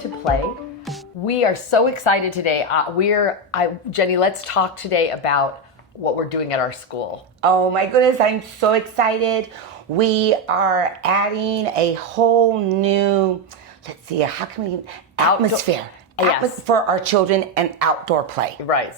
to play. We are so excited today. Jenny, let's talk today about what we're doing at our school. Oh my goodness, I'm so excited. We are adding a whole new, how can we, atmosphere. Yes. For our children and outdoor play. Right.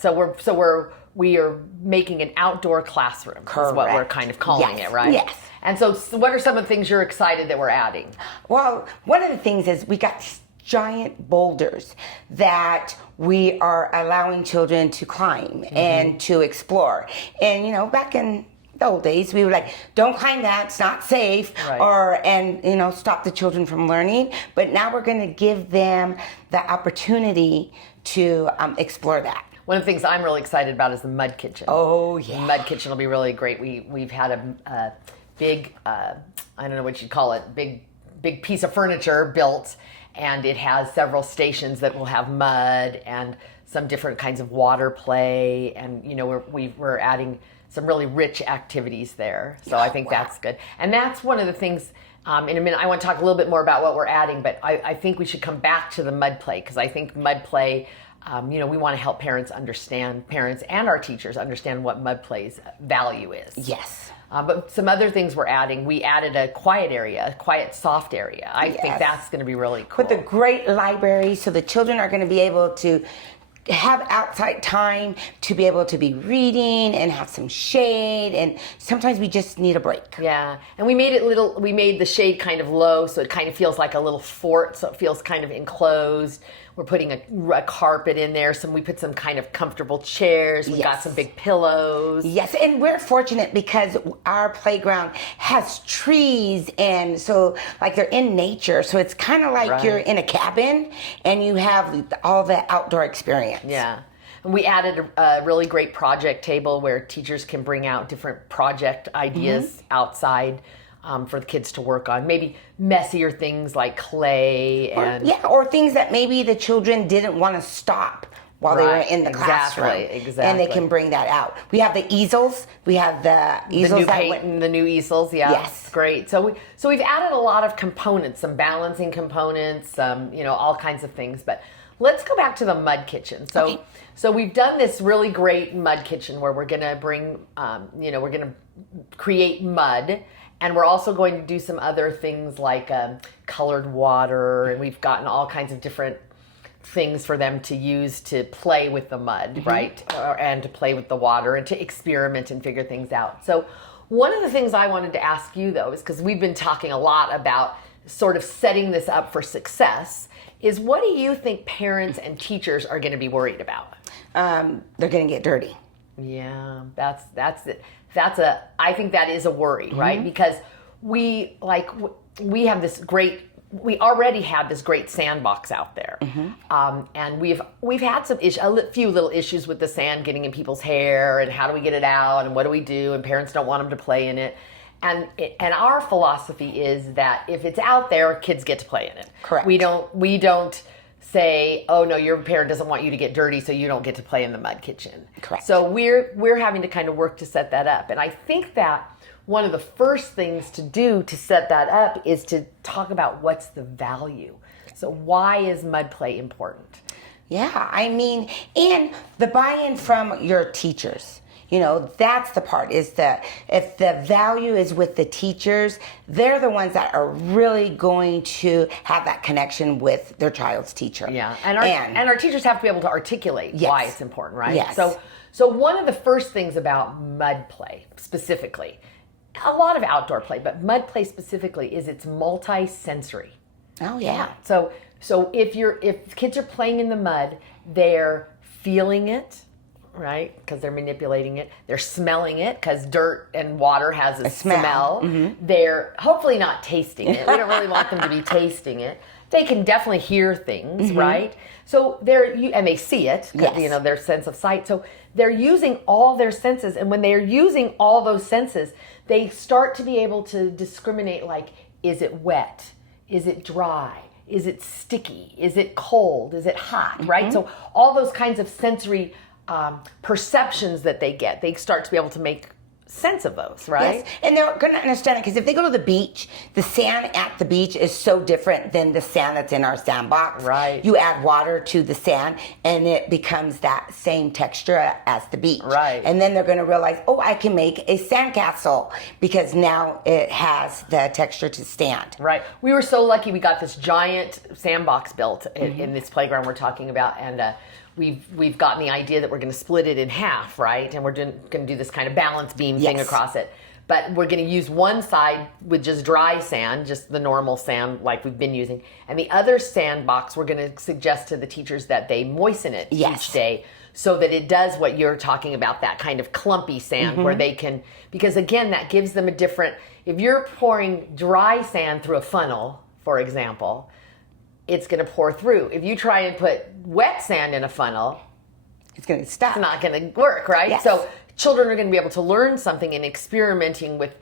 We are making an outdoor classroom. Correct. Is what we're kind of calling it, right? Yes. And so what are some of the things you're excited that we're adding? Well, one of the things is we got these giant boulders that we are allowing children to climb and to explore. And back in the old days, we were like, don't climb that, it's not safe, right. Stop the children from learning. But now we're going to give them the opportunity to explore that. One of the things I'm really excited about is the mud kitchen. Oh, yeah. The mud kitchen will be really great. We've had a big, I don't know what you'd call it, big piece of furniture built, and it has several stations that will have mud and some different kinds of water play, and we're adding some really rich activities there. So I think that's good. And that's one of the things, in a minute, I want to talk a little bit more about what we're adding, but I think we should come back to the mud play, because I think mud play, we want to help parents and our teachers understand what mud play's value is. Yes. But some other things we're adding, we added a quiet, soft area. I think that's going to be really cool. With a great library, so the children are going to be able to have outside time to be able to be reading and have some shade, and sometimes we just need a break. Yeah, and we made the shade kind of low, so it kind of feels like a little fort, so it feels kind of enclosed. We're putting a carpet in there, we put some kind of comfortable chairs, we got some big pillows. Yes, and we're fortunate because our playground has trees, and so like they're in nature, so it's kind of like you're in a cabin and you have all the outdoor experience. Yeah. And we added a really great project table where teachers can bring out different project ideas outside for the kids to work on. Maybe messier things like clay or things that maybe the children didn't want to stop while they were in the classroom. Exactly. And they can bring that out. We have the easels. We have the easels. The new easels, yeah. Yes. Great. So we've added a lot of components, some balancing components, all kinds of things. But let's go back to the mud kitchen. So we've done this really great mud kitchen where we're going to bring, we're going to create mud. And we're also going to do some other things like colored water, and we've gotten all kinds of different things for them to use to play with the mud, right? And to play with the water and to experiment and figure things out. So one of the things I wanted to ask you, though, is because we've been talking a lot about sort of setting this up for success, is what do you think parents and teachers are going to be worried about? They're going to get dirty. Yeah, that's it. I think that is a worry, right? Because we already had this great sandbox out there, and we've had a few little issues with the sand getting in people's hair, and how do we get it out, and what do we do, and parents don't want them to play in it, and our philosophy is that if it's out there, kids get to play in it. Correct. We don't say, oh no, your parent doesn't want you to get dirty, so you don't get to play in the mud kitchen. Correct. So we're having to kind of work to set that up. And I think that one of the first things to do to set that up is to talk about what's the value. So why is mud play important? Yeah, and the buy-in from your teachers. That's the part, is that if the value is with the teachers, they're the ones that are really going to have that connection with their child's teacher. Yeah, and our teachers have to be able to articulate why it's important, right? Yes. So one of the first things about mud play specifically, a lot of outdoor play, but mud play specifically, is it's multi-sensory. Oh, yeah. So if kids are playing in the mud, they're feeling it, right? Because they're manipulating it. They're smelling it, because dirt and water has a smell. They're hopefully not tasting it. We don't really want them to be tasting it. They can definitely hear things, right? So and they see it, their sense of sight. So they're using all their senses, and when they're using all those senses, they start to be able to discriminate, like, is it wet? Is it dry? Is it sticky? Is it cold? Is it hot, right? So all those kinds of sensory perceptions that they get, they start to be able to make sense of those, right? Yes, and they're going to understand it because if they go to the beach, the sand at the beach is so different than the sand that's in our sandbox. Right. You add water to the sand, and it becomes that same texture as the beach. Right. And then they're going to realize, oh, I can make a sandcastle because now it has the texture to stand. Right. We were so lucky we got this giant sandbox built in this playground we're talking about, and we've gotten the idea that we're going to split it in half, right? And we're going to do this kind of balance beam thing across it. But we're going to use one side with just dry sand, just the normal sand like we've been using. And the other sandbox, we're going to suggest to the teachers that they moisten it each day so that it does what you're talking about, that kind of clumpy sand where they can, because again, that gives them a different, if you're pouring dry sand through a funnel, for example, it's going to pour through. If you try and put wet sand in a funnel, it's going to stop. It's not going to work, right? Yes. So children are going to be able to learn something in experimenting with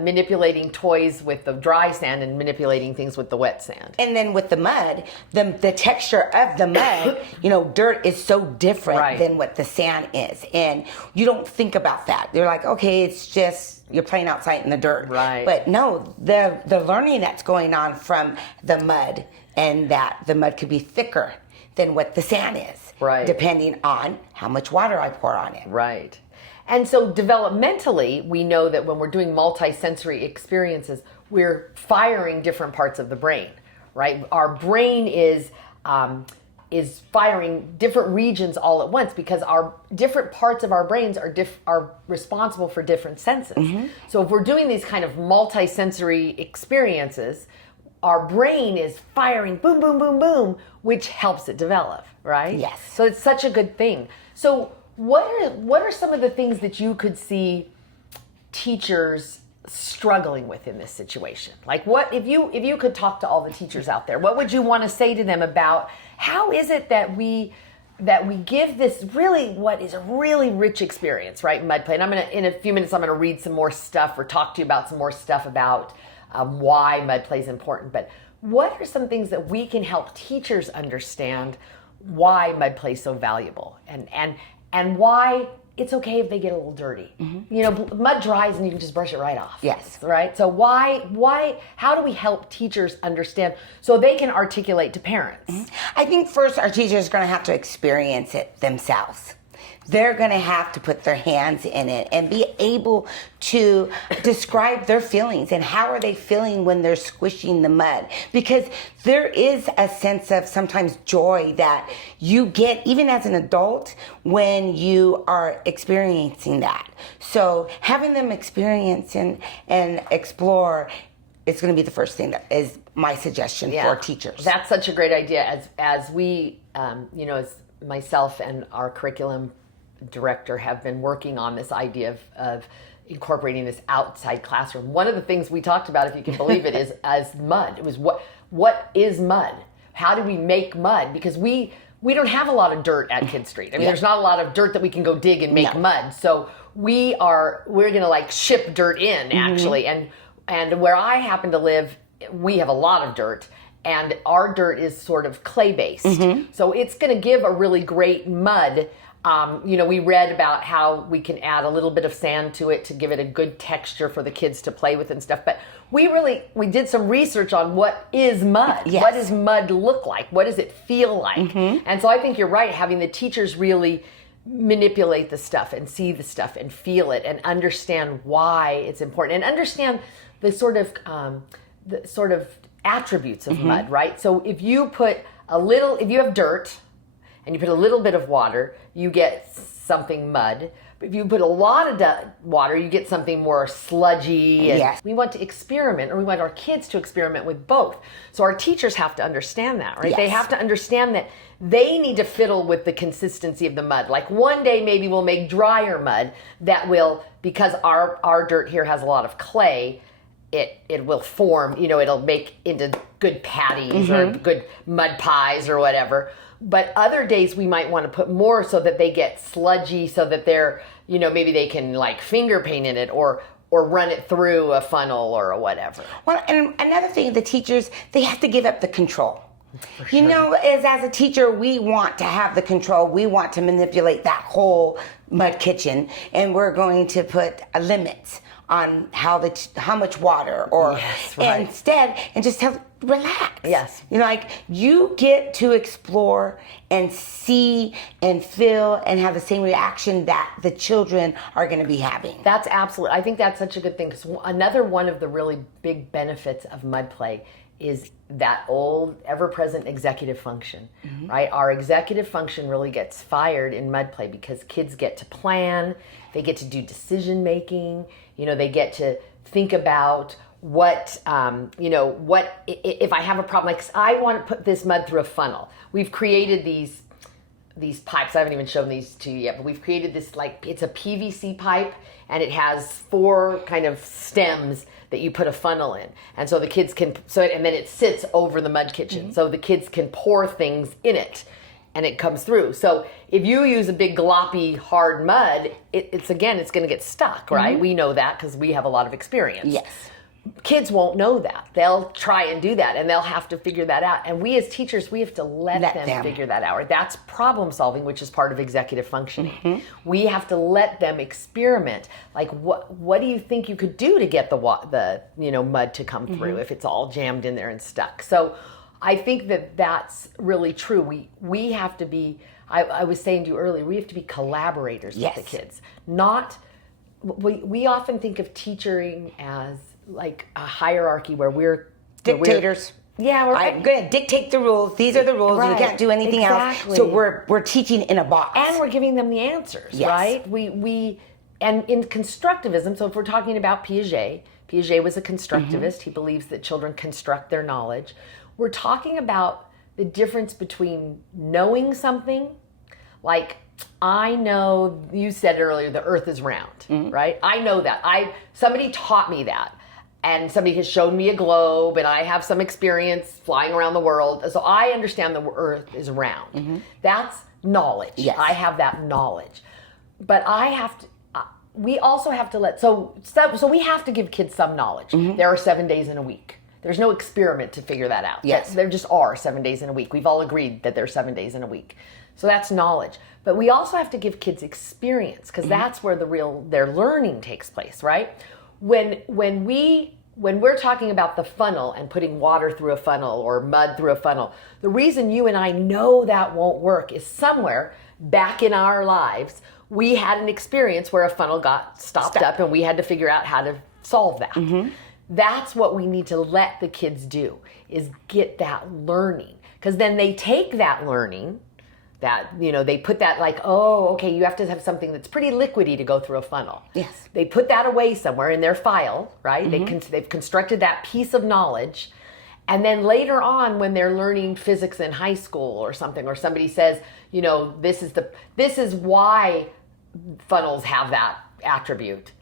manipulating toys with the dry sand and manipulating things with the wet sand. And then with the mud, the texture of the mud, dirt is so different than what the sand is. And you don't think about that. You're like, okay, it's just, you're playing outside in the dirt. Right. But no, the learning that's going on from the mud, and that the mud could be thicker than what the sand is. Right. Depending on how much water I pour on it. Right. And so developmentally, we know that when we're doing multisensory experiences, we're firing different parts of the brain, right? Our brain is firing different regions all at once because our different parts of our brains are responsible for different senses. So if we're doing these kind of multisensory experiences, our brain is firing boom, boom, boom, boom, which helps it develop, right? Yes. So it's such a good thing. So what are some of the things that you could see teachers struggling with in this situation? Like, what if you could talk to all the teachers out there, what would you want to say to them about how is it that we give this really what is a really rich experience, right? Mud play. And in a few minutes I'm gonna read some more stuff or talk to you about some more stuff about why mud play is important. But what are some things that we can help teachers understand why mud play is so valuable and why it's okay if they get a little dirty? Mud dries and you can just brush it right off. Yes. Right? So how do we help teachers understand so they can articulate to parents? I think first our teachers are going to have to experience it themselves. They're going to have to put their hands in it and be able to describe their feelings and how are they feeling when they're squishing the mud. Because there is a sense of sometimes joy that you get even as an adult when you are experiencing that. So having them experience and explore, it's going to be the first thing that is my suggestion for teachers. That's such a great idea. As we, as myself and our curriculum director have been working on this idea of incorporating this outside classroom. One of the things we talked about, if you can believe it, is as mud. It was what is mud? How do we make mud? Because we don't have a lot of dirt at Kid Street. I mean, there's not a lot of dirt that we can go dig and make mud. So we're gonna like ship dirt in actually. And where I happen to live, we have a lot of dirt. And our dirt is sort of clay-based. So it's going to give a really great mud. We read about how we can add a little bit of sand to it to give it a good texture for the kids to play with and stuff. But we did some research on what is mud. Yes. What does mud look like? What does it feel like? And so I think you're right, having the teachers really manipulate the stuff and see the stuff and feel it and understand why it's important and understand the sort of attributes of mud, right? So if you have dirt and you put a little bit of water, you get something mud. But if you put a lot of water, you get something more sludgy. And we want to experiment, or we want our kids to experiment with both. So our teachers have to understand that, right? Yes. They have to understand that they need to fiddle with the consistency of the mud. Like one day maybe we'll make drier mud that will, because our dirt here has a lot of clay, it will form, it'll make into good patties or good mud pies or whatever. But other days we might want to put more so that they get sludgy, so that they're, maybe they can like finger paint in it or run it through a funnel or whatever. Well, and another thing, the teachers, they have to give up the control. You know, as a teacher, we want to have the control. We want to manipulate that whole mud kitchen, and we're going to put a limit on how much water, or yes, right. instead, and just relax. Yes. You know, like, you get to explore and see and feel and have the same reaction that the children are going to be having. That's absolutely. I think that's such a good thing, because another one of the really big benefits of mud play is that old, ever-present executive function, right? Our executive function really gets fired in mud play because kids get to plan, they get to do decision-making, you know, they get to think about what, what if I have a problem, like I want to put this mud through a funnel. We've created these pipes. I haven't even shown these to you yet, but we've created this, like, it's a PVC pipe, and it has 4 kind of stems that you put a funnel in. And so the kids can, and then it sits over the mud kitchen. So the kids can pour things in it and it comes through. So if you use a big gloppy hard mud, it's going to get stuck, right? We know that because we have a lot of experience. Yes. Kids won't know that. They'll try and do that, and they'll have to figure that out. And we as teachers, we have to let them figure that out. That's problem solving, which is part of executive functioning. We have to let them experiment. Like, what do you think you could do to get the mud to come through if it's all jammed in there and stuck? So I think that's really true. We have to be, I was saying to you earlier, we have to be collaborators with the kids. We often think of teaching as like a hierarchy where we're dictators. I'm going to dictate the rules. These are the rules. Right. You can't do anything else. So we're teaching in a box, and we're giving them the answers. Right? We and in constructivism. So if we're talking about Piaget was a constructivist. He believes that children construct their knowledge. We're talking about the difference between knowing something, like, I know, you said earlier, the earth is round, right? I know that. Somebody taught me that. And somebody has shown me a globe, and I have some experience flying around the world. So I understand the earth is round. That's knowledge. Yes. I have that knowledge. But we also have to so we have to give kids some knowledge. There are 7 days in a week. There's no experiment to figure that out. Yes. There just are 7 days in a week. We've all agreed that there's 7 days in a week. So that's knowledge. But we also have to give kids experience, because that's where their learning takes place, right? When we're talking about the funnel and putting water through a funnel or mud through a funnel, the reason you and I know that won't work is somewhere back in our lives, we had an experience where a funnel got stopped up and we had to figure out how to solve that. That's what we need to let the kids do, is get that learning. Because then they take that learning, that, they put that, like, oh, okay, you have to have something that's pretty liquidy to go through a funnel. Yes. They put that away somewhere in their file, right? They've constructed that piece of knowledge. And then later on, when they're learning physics in high school or something, or somebody says, this is why funnels have that attribute,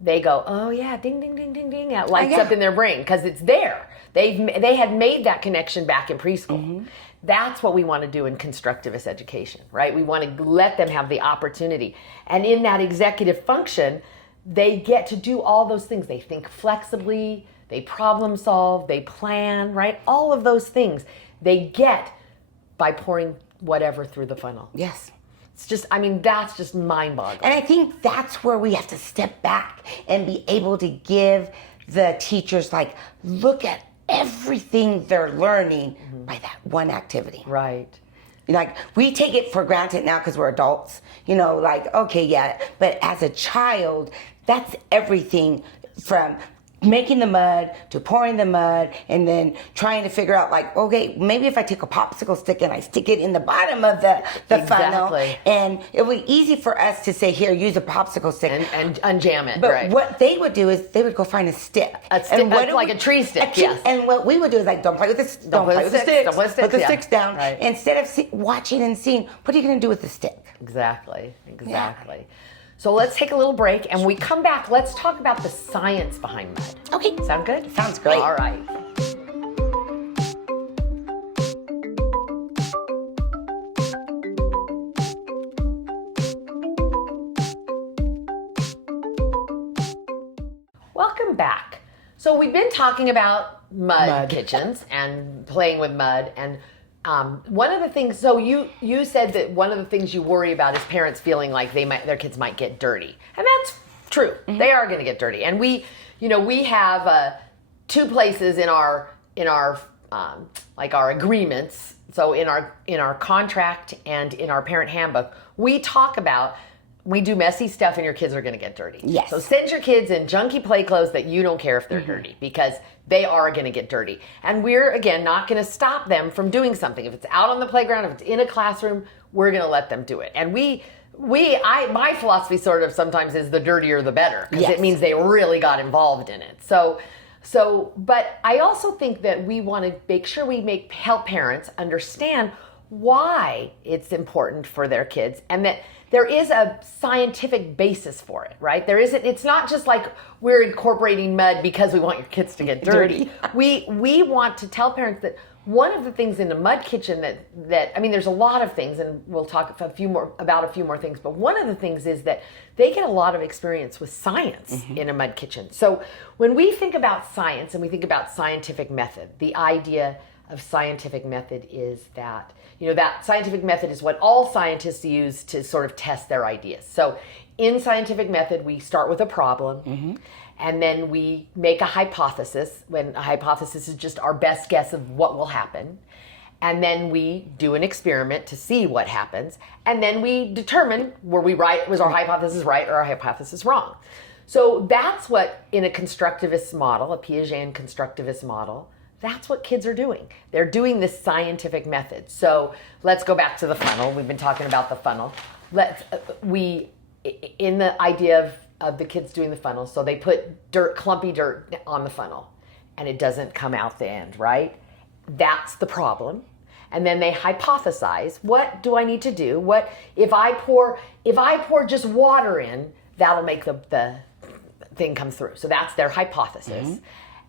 they go, oh yeah, ding, ding, ding, ding, ding. It lights up in their brain because it's there. They had made that connection back in preschool. That's what we want to do in constructivist education, right? We want to let them have the opportunity. And in that executive function, they get to do all those things. They think flexibly, they problem solve, they plan, right? All of those things they get by pouring whatever through the funnel. Yes. It's just, that's just mind-boggling. And I think that's where we have to step back and be able to give the teachers, like, look at everything they're learning by that one activity. Right. Like, we take it for granted now because we're adults, like, okay, yeah. But as a child, that's everything from making the mud to pouring the mud and then trying to figure out, like, okay, maybe if I take a popsicle stick and I stick it in the bottom of the funnel, and it would be easy for us to say, here, use a popsicle stick and unjam it. But what they would do is they would go find a stick, like a tree stick. Yes. And what we would do is, like, don't play with this, don't play with the sticks, put the sticks down. Right. Instead of watching and seeing, what are you going to do with the stick? Exactly. Yeah. So let's take a little break, and when we come back, let's talk about the science behind mud. Okay. Sound good? Sounds great. All right. Welcome back. So we've been talking about mud kitchens and playing with mud, and one of the things, so you said that one of the things you worry about is parents feeling like their kids might get dirty. And that's true. They are going to get dirty. And we have 2 places in our like our agreements. So in our contract and in our parent handbook, we talk about, we do messy stuff and your kids are going to get dirty. Yes. So send your kids in junky play clothes that you don't care if they're dirty, because they are going to get dirty. And we're, again, not going to stop them from doing something. If it's out on the playground, if it's in a classroom, we're going to let them do it. And my philosophy sort of sometimes is the dirtier the better, because it means they really got involved in it. But I also think that we want to make sure we help parents understand why it's important for their kids, and that there is a scientific basis for it, right? It's not just like we're incorporating mud because we want your kids to get dirty. We want to tell parents that one of the things in the mud kitchen that I mean, there's a lot of things, and we'll talk about a few more things, but one of the things is that they get a lot of experience with science in a mud kitchen. So when we think about science and we think about scientific method, the idea of scientific method is that, that scientific method is what all scientists use to sort of test their ideas. So in scientific method, we start with a problem, and then we make a hypothesis, when a hypothesis is just our best guess of what will happen. And then we do an experiment to see what happens. And then we determine, was our hypothesis right or our hypothesis wrong? So that's what, in a constructivist model, a Piagetian constructivist model, that's what kids are doing. They're doing this scientific method. So let's go back to the funnel. We've been talking about the funnel. In the idea of the kids doing the funnel, so they put clumpy dirt on the funnel, and it doesn't come out the end, right? That's the problem. And then they hypothesize, what do I need to do? What if I pour just water in, that'll make the thing come through. So that's their hypothesis.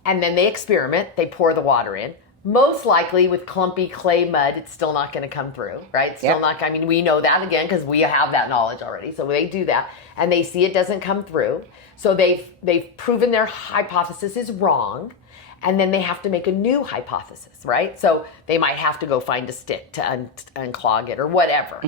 And then they experiment, they pour the water in. Most likely with clumpy clay mud, it's still not going to come through, right? Still not, I mean, we know that, again, because we have that knowledge already. So they do that, and they see it doesn't come through. So they've proven their hypothesis is wrong, and then they have to make a new hypothesis, right? So they might have to go find a stick to unclog it or whatever.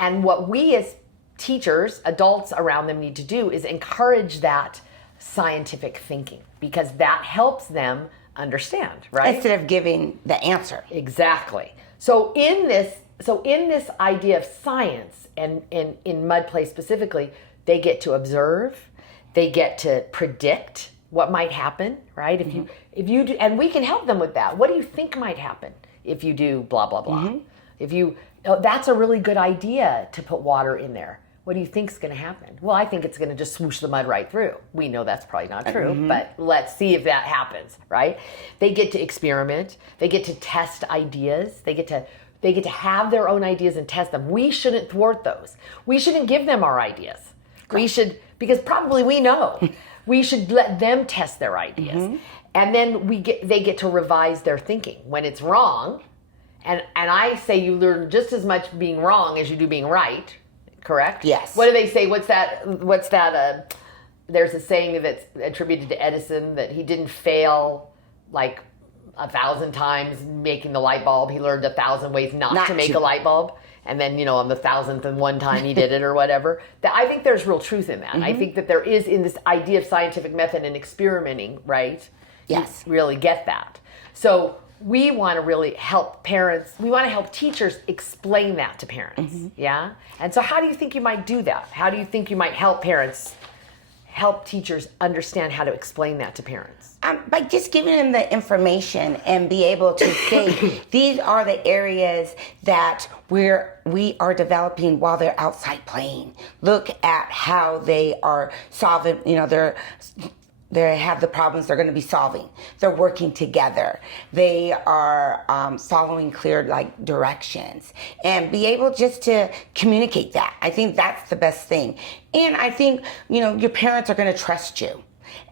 And what we as teachers, adults around them, need to do is encourage that scientific thinking, because that helps them understand, right? Instead of giving the answer. Exactly. So in this idea of science, and in mud play specifically, they get to observe, they get to predict what might happen, right? If you do, and we can help them with that. What do you think might happen if you do blah blah blah? That's a really good idea to put water in there. What do you think is going to happen? Well, I think it's going to just swoosh the mud right through. We know that's probably not true, but let's see if that happens, right? They get to experiment. They get to test ideas. They get to have their own ideas and test them. We shouldn't thwart those. We shouldn't give them our ideas. We should, because probably we know. We should let them test their ideas. And then they get to revise their thinking. When it's wrong, and I say you learn just as much being wrong as you do being right. Correct? Yes. What do they say? What's that? There's a saying that's attributed to Edison that he didn't fail like 1,000 times making the light bulb. He learned 1,000 ways not to make a light bulb. And then, on the 1,000th time he did it or whatever. I think there's real truth in that. I think that there is, in this idea of scientific method and experimenting, right? Yes. You really get that. So we want to really help parents. We want to help teachers explain that to parents. Yeah? And so how do you think you might do that? How do you think you might help teachers understand how to explain that to parents? By just giving them the information and be able to say, these are the areas that we are developing while they're outside playing. Look at how they are solving, they have the problems they're going to be solving. They're working together. They are following clear directions, and be able just to communicate that. I think that's the best thing. And I think, your parents are going to trust you,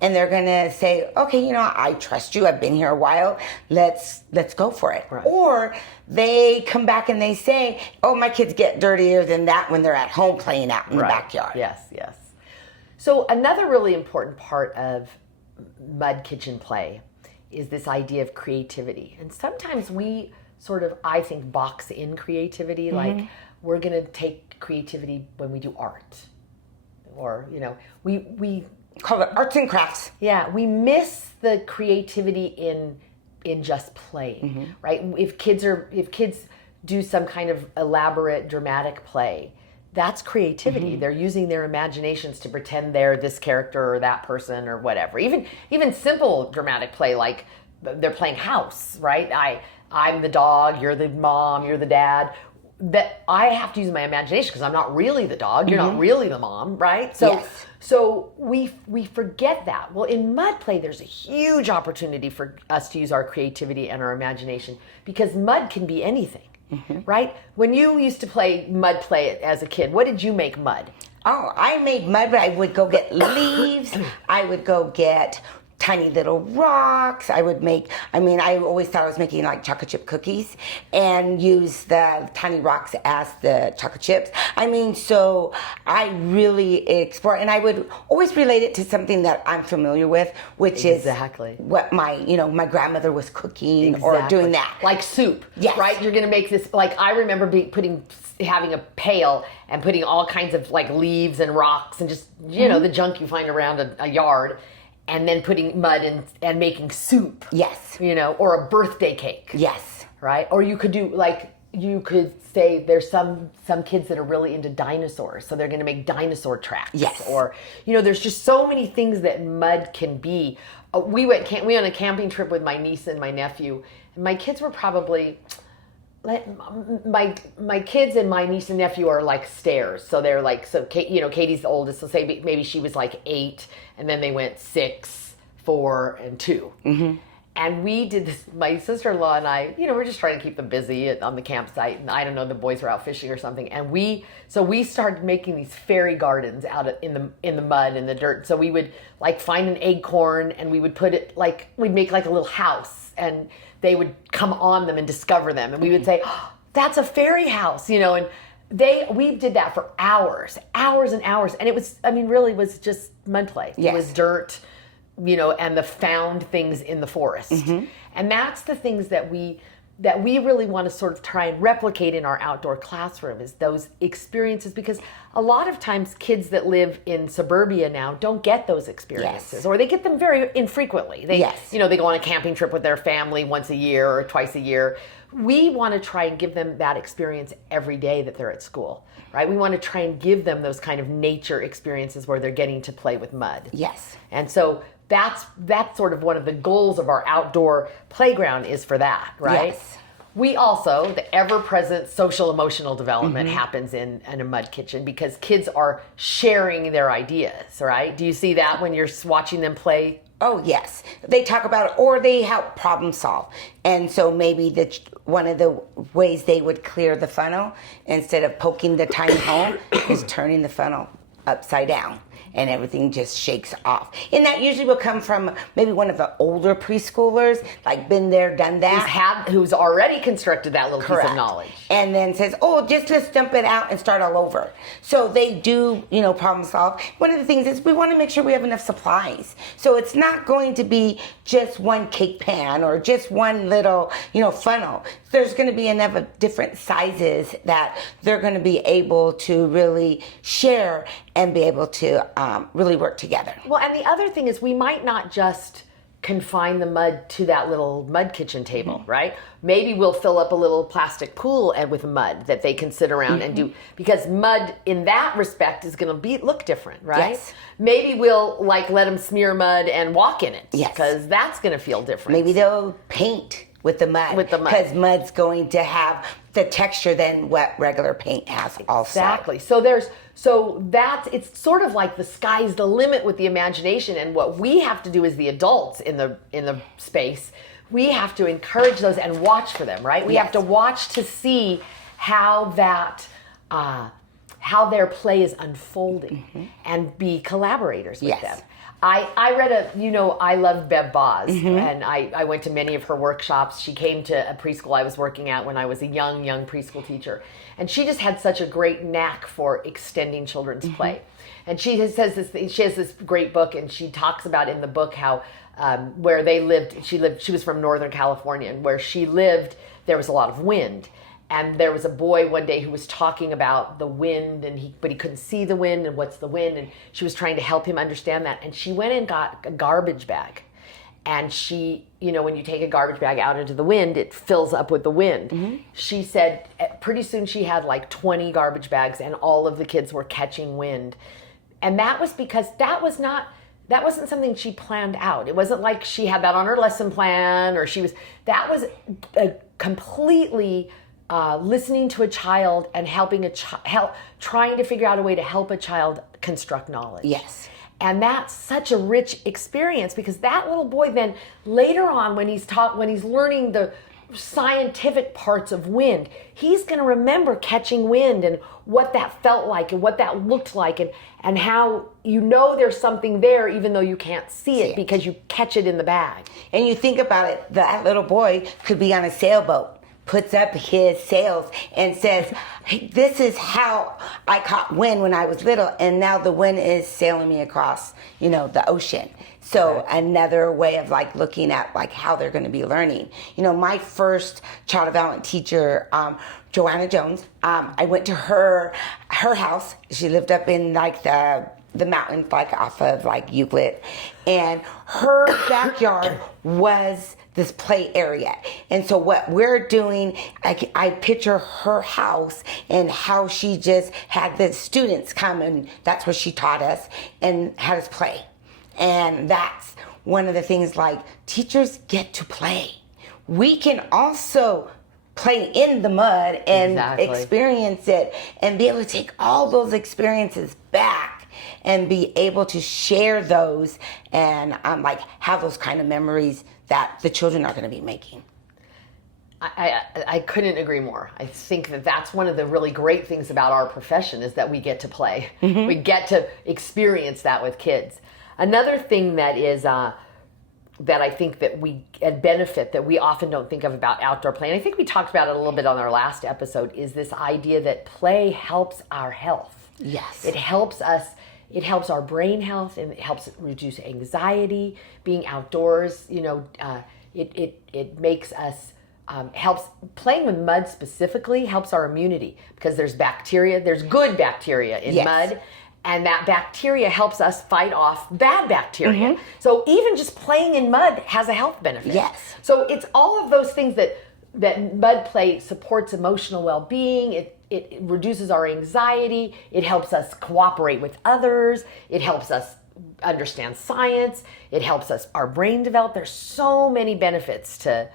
and they're going to say, okay, I trust you. I've been here a while. Let's go for it. Right. Or they come back and they say, oh, my kids get dirtier than that when they're at home playing out in the backyard. Yes. So another really important part of mud kitchen play is this idea of creativity. And sometimes we sort of, I think, box in creativity. Like, we're going to take creativity when we do art. Or, you know, we call it arts and crafts. Yeah, we miss the creativity in just playing, right? If kids do some kind of elaborate dramatic play, that's creativity. They're using their imaginations to pretend they're this character or that person or whatever. Even simple dramatic play, like they're playing house, right? I'm the dog, you're the mom, you're the dad. That I have to use my imagination because I'm not really the dog, you're not really the mom, right? So we forget that. Well, in mud play, there's a huge opportunity for us to use our creativity and our imagination because mud can be anything, right? When you used to play mud play as a kid, what did you make mud? Oh, I made mud. I would go get leaves. I would go get tiny little rocks. I always thought I was making like chocolate chip cookies and use the tiny rocks as the chocolate chips. So I really explore, and I would always relate it to something that I'm familiar with, which is what my grandmother was cooking or doing that. Like soup, yes. Right? You're going to make this, like I remember having a pail and putting all kinds of like leaves and rocks and just, the junk you find around a yard. And then putting mud in and making soup. Yes. Or a birthday cake. Yes. Right? Or you could say there's some kids that are really into dinosaurs, so they're going to make dinosaur tracks. Yes. Or, there's just so many things that mud can be. We went on a camping trip with my niece and my nephew, and my kids were probably... My kids and my niece and nephew are like stairs. So they're like, Katie's the oldest. So say maybe she was like 8, and then they went 6, 4, and 2. And we did this, my sister-in-law and I, we're just trying to keep them busy on the campsite. And I don't know, the boys were out fishing or something. And we started making these fairy gardens in the mud and the dirt. So we would like find an acorn and we would put it we'd make like a little house, and they would come on them and discover them. And we would say, oh, that's a fairy house, and we did that for hours and hours. And it was, really was just mud play. Yes. It was dirt, and the found things in the forest. And that's the things that we really want to sort of try and replicate in our outdoor classroom, is those experiences, because a lot of times kids that live in suburbia now don't get those experiences. Yes. Or they get them very infrequently. They go on a camping trip with their family once a year or twice a year. We want to try and give them that experience every day that they're at school, right? We want to try and give them those kind of nature experiences where they're getting to play with mud. Yes. And so that's sort of one of the goals of our outdoor playground, is for that, right? Yes. We also, the ever-present social emotional development happens in a mud kitchen because kids are sharing their ideas, right? Do you see that when you're watching them play? Oh, yes. They talk about it, or they help problem solve. And so maybe one of the ways they would clear the funnel, instead of poking the tiny hole, is turning the funnel upside down, and everything just shakes off. And that usually will come from maybe one of the older preschoolers, like been there, done that. Who's already constructed that little Correct. piece of knowledge. And then says, let's dump it out and start all over. So they do, problem solve. One of the things is we want to make sure we have enough supplies. So it's not going to be just one cake pan or just one little, funnel. There's going to be enough of different sizes that they're going to be able to really share and be able to really work together. Well, and the other thing is we might not just confine the mud to that little mud kitchen table, right? Maybe we'll fill up a little plastic pool with mud that they can sit around and do, because mud in that respect is going to look different, right? Yes. Maybe we'll let them smear mud and walk in it, yes, because that's going to feel different. Maybe they'll paint with the mud. Because mud's going to have the texture than what regular paint has also. Exactly. It's sort of like the sky's the limit with the imagination, and what we have to do as the adults in the space, we have to encourage those and watch for them, right? We have to watch to see how how their play is unfolding and be collaborators with them. Yes. I read I love Bev Boz, and I went to many of her workshops. She came to a preschool I was working at when I was a young preschool teacher. And she just had such a great knack for extending children's play. And she has this great book, and she talks about in the book how where they lived, she was from Northern California, and where she lived, there was a lot of wind. And there was a boy one day who was talking about the wind, but he couldn't see the wind and what's the wind, and she was trying to help him understand that. And she went and got a garbage bag, and she, when you take a garbage bag out into the wind, it fills up with the wind. She said pretty soon she had like 20 garbage bags, and all of the kids were catching wind, and that was because that wasn't something she planned out. It wasn't like she had that on her lesson plan, or that was a completely listening to a child and helping trying to figure out a way to help a child construct knowledge. Yes. And that's such a rich experience, because that little boy then later on, when he's learning the scientific parts of wind, he's going to remember catching wind and what that felt like and what that looked like, and how there's something there even though you can't see it because you catch it in the bag. And you think about it, that little boy could be on a sailboat, puts up his sails and says, hey, this is how I caught wind when I was little, and now the wind is sailing me across, the ocean. So another way of looking at how they're going to be learning. My first child development teacher, Joanna Jones, I went to her house. She lived up in the mountains, off of Euclid, and her backyard was this play area. And so what we're doing, I picture her house and how she just had the students come, and that's what she taught us and had us play. And that's one of the things, teachers get to play. We can also play in the mud and experience it, and be able to take all those experiences back and be able to share those, and have those kind of memories that the children are going to be making. I couldn't agree more. I think that's one of the really great things about our profession, is that we get to play. We get to experience that with kids. Another thing that is that I think that we benefit that we often don't think of about outdoor play, and I think we talked about it a little bit on our last episode, is this idea that play helps our health. Yes. It helps us. It helps our brain health, and it helps reduce anxiety. Being outdoors, it makes us, helps, playing with mud specifically helps our immunity, because there's good bacteria in mud, and that bacteria helps us fight off bad bacteria. So even just playing in mud has a health benefit. Yes. So it's all of those things that mud play supports emotional well-being. It reduces our anxiety. It helps us cooperate with others. It helps us understand science. It helps us, our brain develop. There's so many benefits to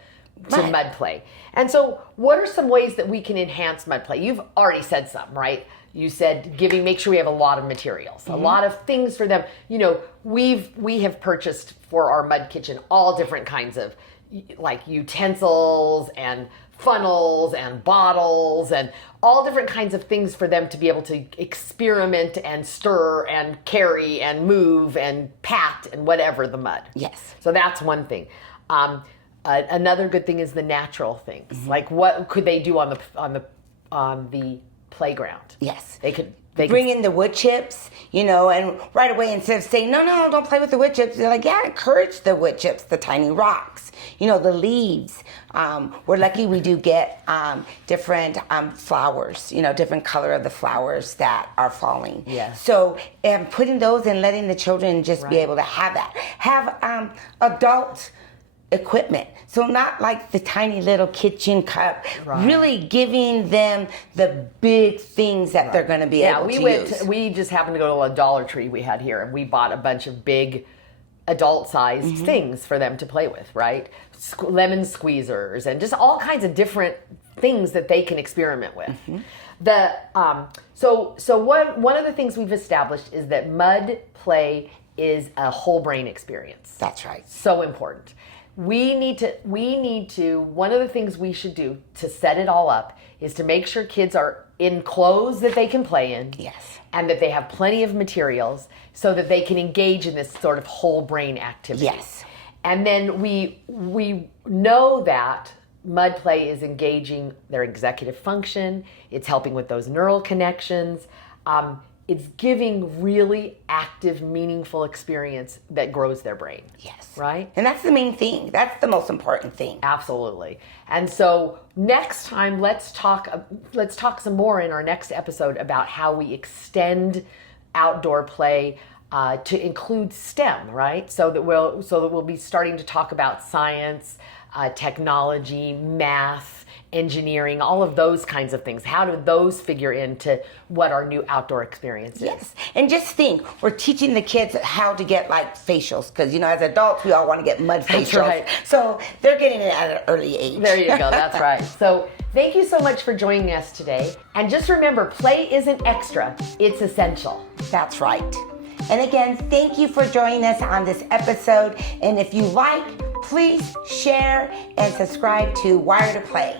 mud play. And so what are some ways that we can enhance mud play? You've already said some, right? You said make sure we have a lot of materials, a lot of things for them. We have purchased for our mud kitchen all different kinds of utensils and funnels and bottles and all different kinds of things for them to be able to experiment and stir and carry and move and pat and whatever the mud. Yes. So that's one thing. Another good thing is the natural things. What could they do on the playground? Yes. They could bring in the wood chips, and right away, instead of saying, no, don't play with the wood chips, they're encourage the wood chips, the tiny rocks, the leaves. We're lucky we do get different flowers, different color of the flowers that are falling. Yes. So putting those and letting the children just be able to have that. Have adult equipment. So not the tiny little kitchen cup, really giving them the big things that they're going to be able to use. We just happened to go to a Dollar Tree we had here, and we bought a bunch of big adult-sized things for them to play with, right? Lemon squeezers and just all kinds of different things that they can experiment with. So one of the things we've established is that mud play is a whole brain experience. That's right. So important. we need to, one of the things we should do to set it all up is to make sure kids are in clothes that they can play in. Yes. And that they have plenty of materials so that they can engage in this sort of whole brain activity. Yes. And then we know that mud play is engaging their executive function. It's helping with those neural connections. It's giving really active, meaningful experience that grows their brain. Yes. Right? And that's the main thing. That's the most important thing. Absolutely. And so next time, let's talk some more in our next episode about how we extend outdoor play to include STEM, right? So that we'll be starting to talk about science, technology, math, engineering, all of those kinds of things. How do those figure into what our new outdoor experience is? Yes. And just think, we're teaching the kids how to get like facials, because as adults we all want to get mud facials. That's right. So they're getting it at an early age. There you go. That's right. So thank you so much for joining us today. And just remember, play isn't extra, it's essential. That's right. And again, thank you for joining us on this episode. And if you like, please share and subscribe to Wire to Play.